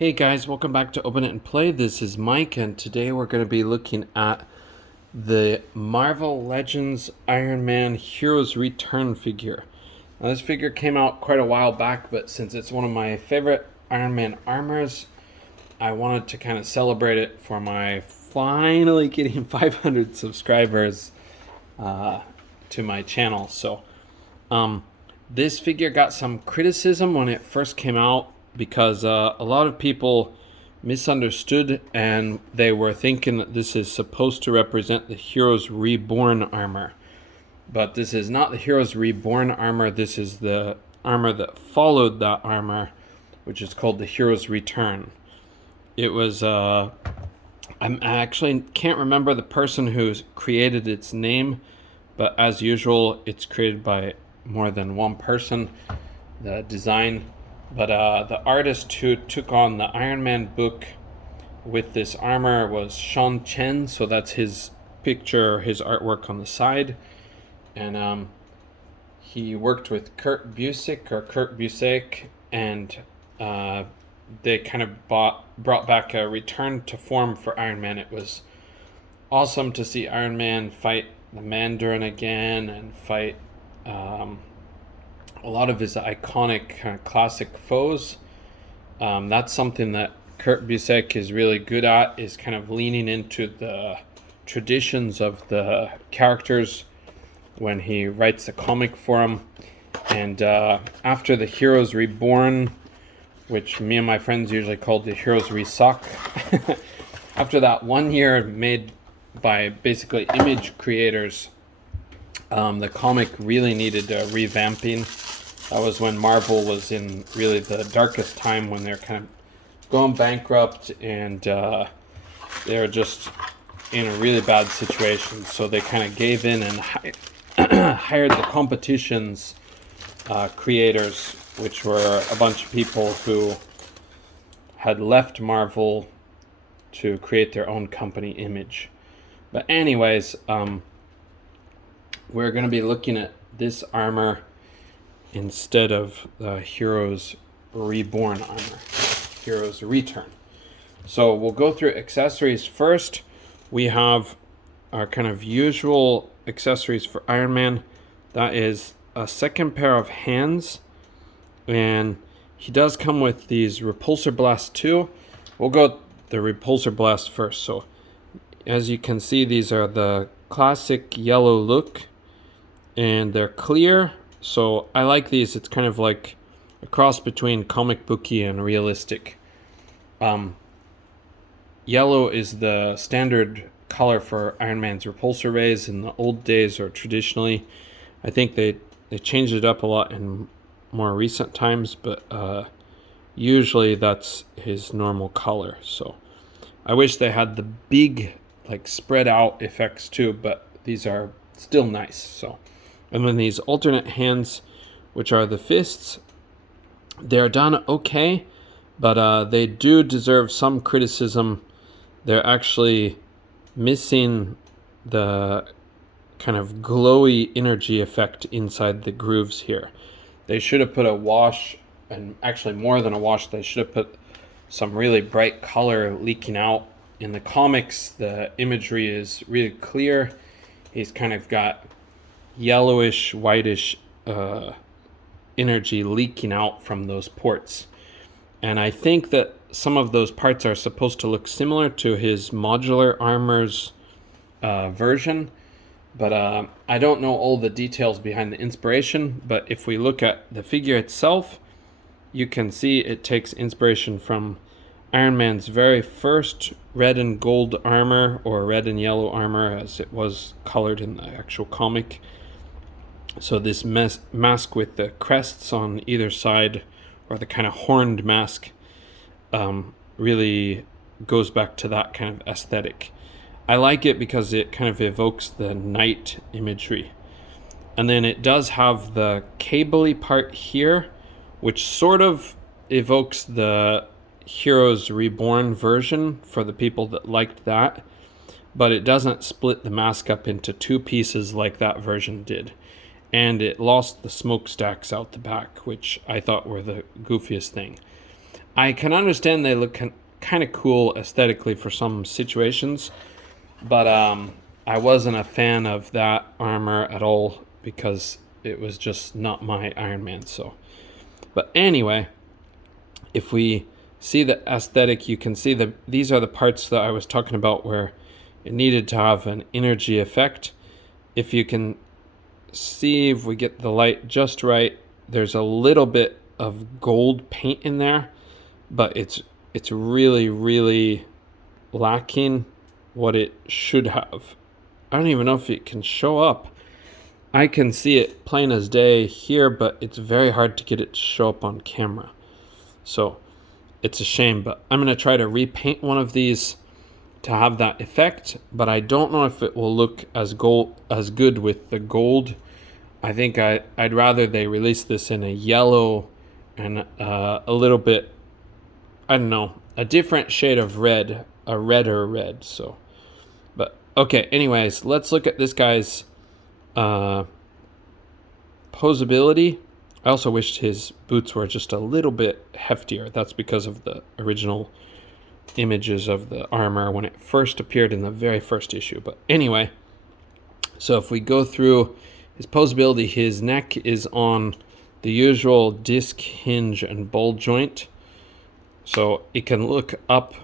Hey guys, welcome back to Open It and Play. This is Mike, and today we're going to be looking at the Marvel Legends Iron Man Heroes Return figure. Now, this figure came out quite a while back, but since it's one of my favorite Iron Man armors, I wanted to kind of celebrate it for my finally getting 500 subscribers to my channel. So, this figure got some criticism when it first came out because a lot of people misunderstood and they were thinking that this is supposed to represent the Heroes Reborn armor. But this is not the Heroes Reborn armor. This is the armor that followed that armor, which is called the Heroes Return. It was, I actually can't remember the person who created its name, but as usual, it's created by more than one person, the design. But the artist who took on the Iron Man book with this armor was Chen, so that's his picture, his artwork on the side. And he worked with Kurt Busiek, and they kind of brought back a return to form for Iron Man. It was awesome to see Iron Man fight the Mandarin again and fight a lot of his iconic kind of classic foes. That's something that Kurt Busiek is really good at, is kind of leaning into the traditions of the characters when he writes a comic for them. And after the Heroes Reborn, which me and my friends usually called the Heroes Resuck, after that 1 year made by basically image creators, the comic really needed a revamping. That was when Marvel was in really the darkest time, when they're kind of going bankrupt and they're just in a really bad situation. So they kind of gave in and hired the competition's creators, which were a bunch of people who had left Marvel to create their own company, Image. But anyways, we're going to be looking at this armor instead of the Heroes Reborn armor, Heroes Return. So we'll go through accessories first. We have our kind of usual accessories for Iron Man. That is a second pair of hands, and he does come with these Repulsor Blast too. We'll go the Repulsor Blast first. So as you can see, these are the classic yellow look, and they're clear. So I like these. It's kind of like a cross between comic booky and realistic. Yellow is the standard color for Iron Man's repulsor rays in the old days, or traditionally. I think they changed it up a lot in more recent times, but usually that's his normal color. So I wish they had the big, like, spread out effects too, but these are still nice. So, and then these alternate hands, which are the fists, they're done okay, but they do deserve some criticism. They're actually missing the kind of glowy energy effect inside the grooves here. They should have put a wash, and actually more than a wash, they should have put some really bright color leaking out. In the comics, the imagery is really clear. He's kind of got yellowish, whitish energy leaking out from those ports. And I think that some of those parts are supposed to look similar to his modular armor's version, but I don't know all the details behind the inspiration. But if we look at the figure itself, you can see it takes inspiration from Iron Man's very first red and gold armor, or red and yellow armor as it was colored in the actual comic. So this mask with the crests on either side, or the kind of horned mask, really goes back to that kind of aesthetic. I like it because it kind of evokes the night imagery. And then it does have the cable-y part here, which sort of evokes the Heroes Reborn version for the people that liked that, but it doesn't split the mask up into two pieces like that version did. And it lost the smokestacks out the back, which I thought were the goofiest thing. I can understand they look kind of cool aesthetically for some situations, but I wasn't a fan of that armor at all because it was just not my Iron Man. So, but anyway, if we see the aesthetic, you can see that these are the parts that I was talking about where it needed to have an energy effect. If you can see, if we get the light just right, there's a little bit of gold paint in there, but it's really lacking what it should have. I don't even know if it can show up. I can see it plain as day here, but it's very hard to get it to show up on camera. So it's a shame, but I'm going to try to repaint one of these to have that effect, but I don't know if it will look as good with the gold. I think I'd rather they release this in a yellow and a little bit, I don't know, a different shade of red, a redder red. So, but okay, anyways, let's look at this guy's posability. I also wished his boots were just a little bit heftier. That's because of the original images of the armor when it first appeared in the very first issue. But anyway, so if we go through his posability, his neck is on the usual disc hinge and ball joint. So it can look up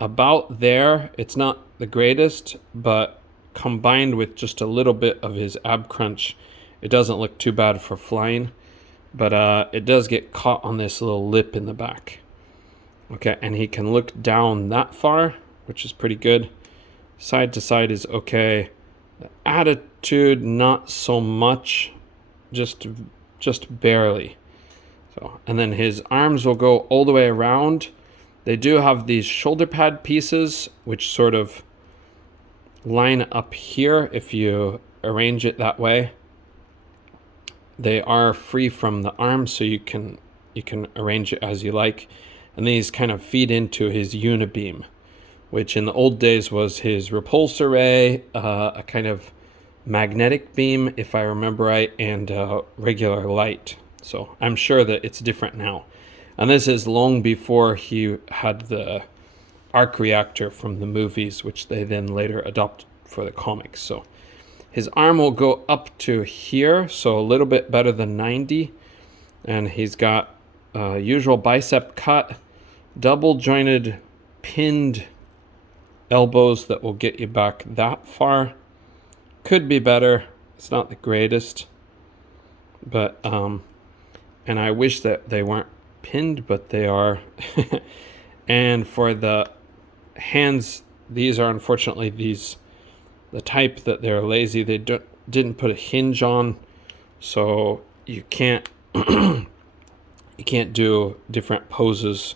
about there. It's not the greatest, but combined with just a little bit of his ab crunch, it doesn't look too bad for flying, but it does get caught on this little lip in the back. Okay, and he can look down that far, which is pretty good. Side to side is okay. The attitude, not so much, just barely. So, and then his arms will go all the way around. They do have these shoulder pad pieces, which sort of line up here if you arrange it that way. They are free from the arms, so you can arrange it as you like. And these kind of feed into his unibeam, which in the old days was his repulsor ray, a kind of magnetic beam, if I remember right, and regular light. So I'm sure that it's different now. And this is long before he had the arc reactor from the movies, which they then later adopted for the comics. So his arm will go up to here, so a little bit better than 90. And he's got usual bicep cut, double jointed pinned elbows that will get you back that far. Could be better. It's not the greatest, but and I wish that they weren't pinned, but they are. And for the hands, these are unfortunately the type that they're lazy. They didn't put a hinge on, so you can't you can't do different poses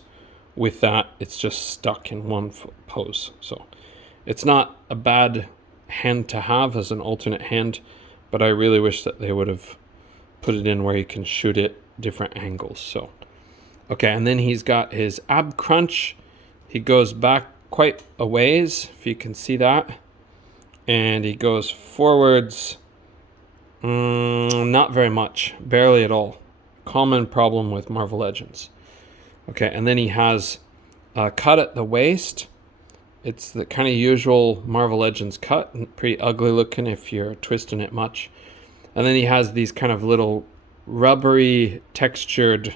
with that. It's just stuck in one pose. So it's not a bad hand to have as an alternate hand, but I really wish that they would have put it in where you can shoot it different angles. So okay, and then he's got his ab crunch. He goes back quite a ways, if you can see that, and he goes forwards not very much, barely at all. Common problem with Marvel Legends. Okay, and then he has a cut at the waist. It's the kind of usual Marvel Legends cut, pretty ugly looking if you're twisting it much. And then he has these kind of little rubbery textured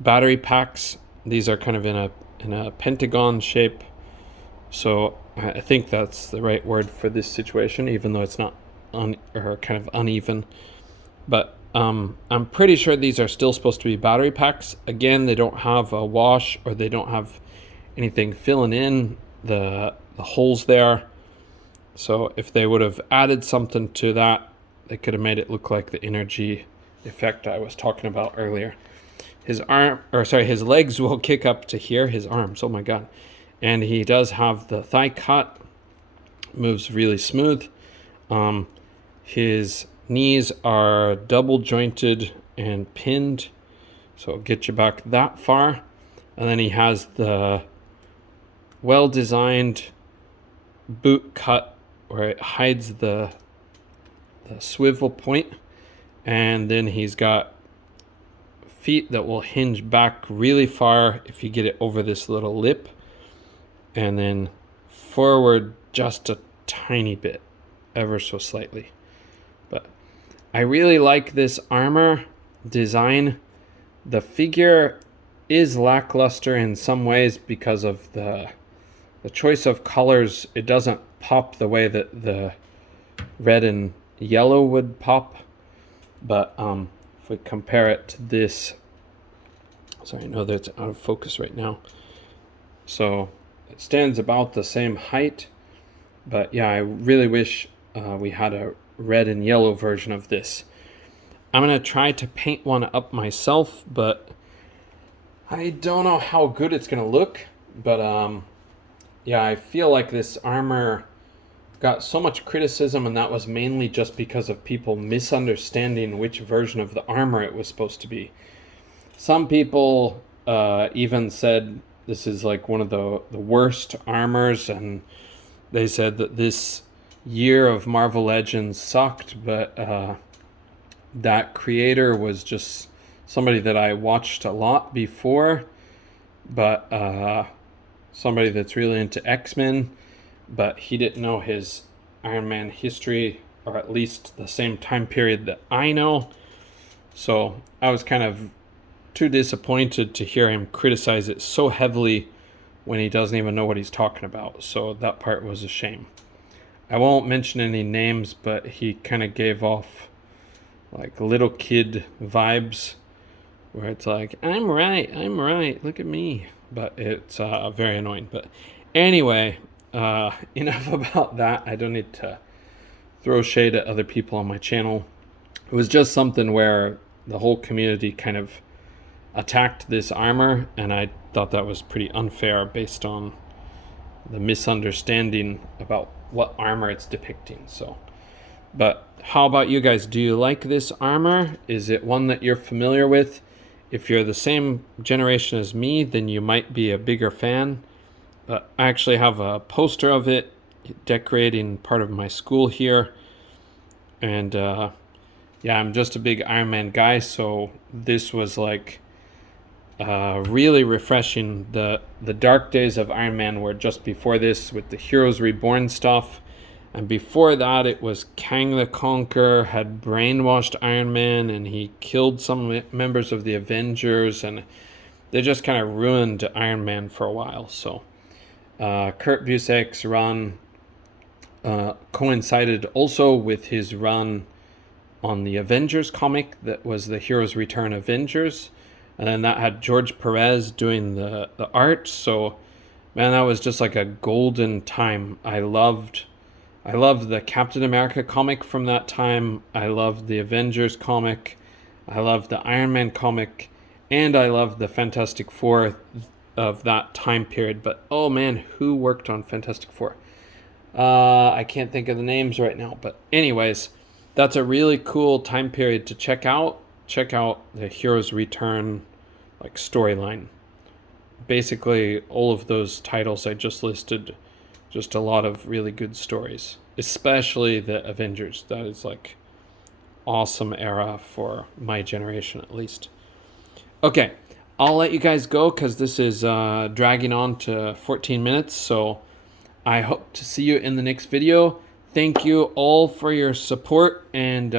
battery packs. These are kind of in a pentagon shape. So I think that's the right word for this situation, even though it's not or kind of uneven. But I'm pretty sure these are still supposed to be battery packs. Again, they don't have a wash, or they don't have anything filling in the holes there. So if they would have added something to that, they could have made it look like the energy effect I was talking about earlier. His legs will kick up to here, his arms, oh my god. And he does have the thigh cut, moves really smooth. His knees are double jointed and pinned, so it'll get you back that far. And then he has the well-designed boot cut where it hides the swivel point. And then he's got feet that will hinge back really far if you get it over this little lip, and then forward just a tiny bit, ever so slightly. But I really like this armor design. The figure is lackluster in some ways because of the choice of colors. It doesn't pop the way that the red and yellow would pop. But if we compare it to this, sorry, I know that it's out of focus right now. So it stands about the same height, but yeah, I really wish we had a red and yellow version of this. I'm gonna try to paint one up myself, but I don't know how good it's gonna look. But yeah, I feel like this armor got so much criticism, and that was mainly just because of people misunderstanding which version of the armor it was supposed to be. Some people even said this is like one of the worst armors, and they said that this year of Marvel Legends sucked, but that creator was just somebody that I watched a lot before, but somebody that's really into X-Men, but he didn't know his Iron Man history, or at least the same time period that I know. So I was kind of too disappointed to hear him criticize it so heavily when he doesn't even know what he's talking about. So that part was a shame. I won't mention any names, but he kind of gave off like little kid vibes, where it's like, I'm right, look at me. But it's very annoying. But anyway, enough about that. I don't need to throw shade at other people on my channel. It was just something where the whole community kind of attacked this armor, and I thought that was pretty unfair based on the misunderstanding about what armor it's depicting. So, but how about you guys? Do you like this armor? Is it one that you're familiar with? If you're the same generation as me, then you might be a bigger fan. But I actually have a poster of it decorating part of my school here. And yeah, I'm just a big Iron Man guy, so this was like really refreshing. The dark days of Iron Man were just before this with the Heroes Reborn stuff. And before that, it was Kang the Conqueror had brainwashed Iron Man, and he killed some members of the Avengers, and they just kind of ruined Iron Man for a while. So Kurt Busiek's run coincided also with his run on the Avengers comic that was the Heroes Return Avengers. And then that had George Perez doing the art. So, man, that was just like a golden time. I loved the Captain America comic from that time. I loved the Avengers comic. I loved the Iron Man comic. And I loved the Fantastic Four of that time period. But, oh, man, who worked on Fantastic Four? I can't think of the names right now. But anyways, that's a really cool time period to check out. Check out the Heroes Return like storyline. Basically, all of those titles I just listed, just a lot of really good stories, especially the Avengers. That is like awesome era for my generation, at least. Okay, I'll let you guys go because this is dragging on to 14 minutes. So I hope to see you in the next video. Thank you all for your support, and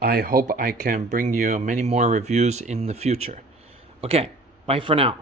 I hope I can bring you many more reviews in the future. Okay, bye for now.